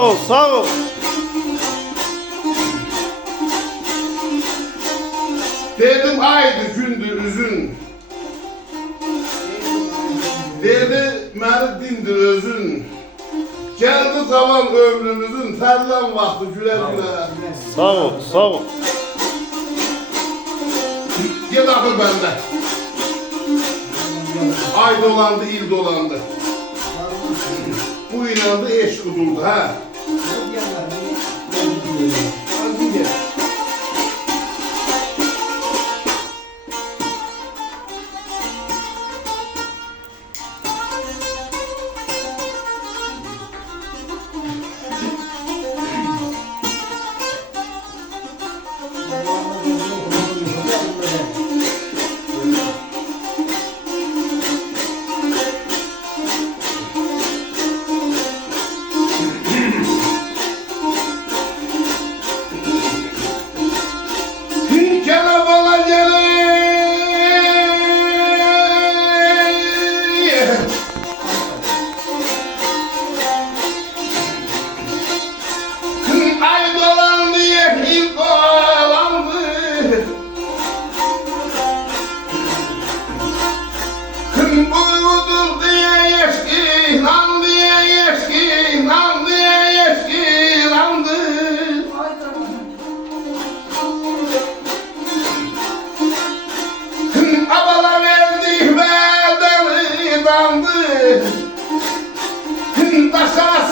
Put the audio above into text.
Sağ ol, sağ ol. Dedim aydı gündür üzün. Dedi məni dindir özün. Geldi zaman ömrümüzün terlen vakti güle güle. Sağ ol, sağ ol. Gel akıl bende. Ay dolandı, il dolandı. Bu inandı eş kudurdu ha. Gele bana gele. Ay dolandı, yehil dolandı. Uyudum diye yeşkilandı, yeşkilandı, yeşkilandı. Abala verdi beden dandı. Taşa